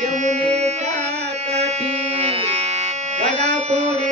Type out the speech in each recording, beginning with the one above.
ಯಮುನೆ ಕಾಟಿ ಗಡಪೋಡಿ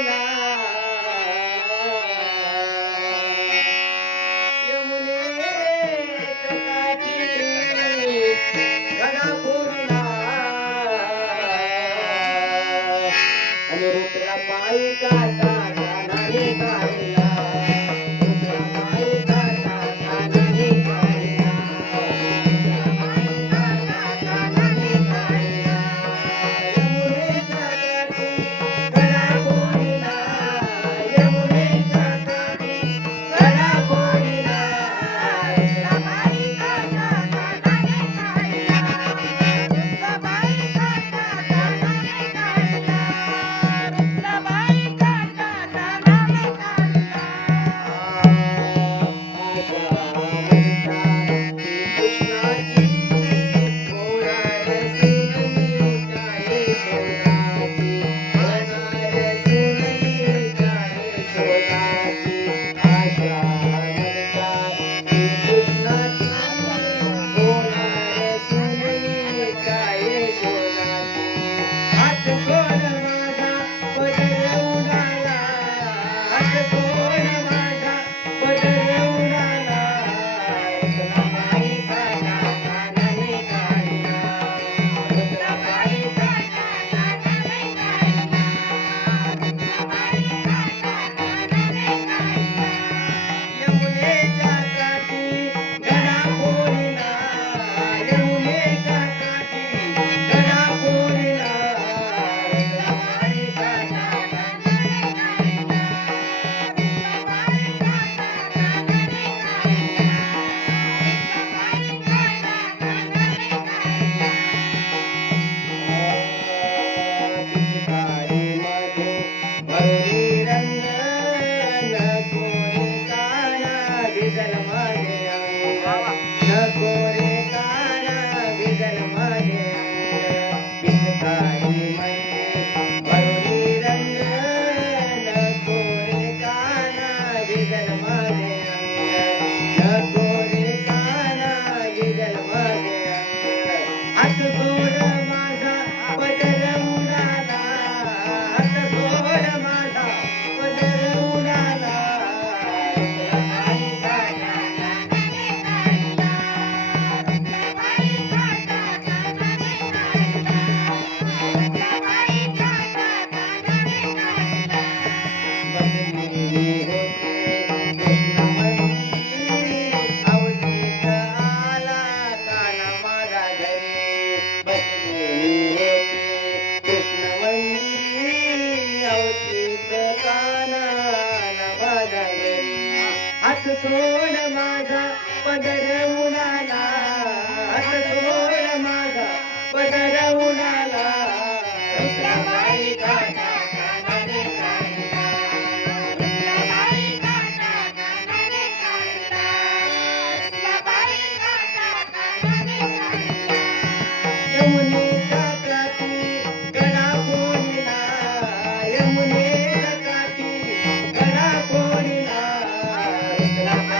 Bye. हात सोड माझा पदर उडाला हात सोड माझा पदर Música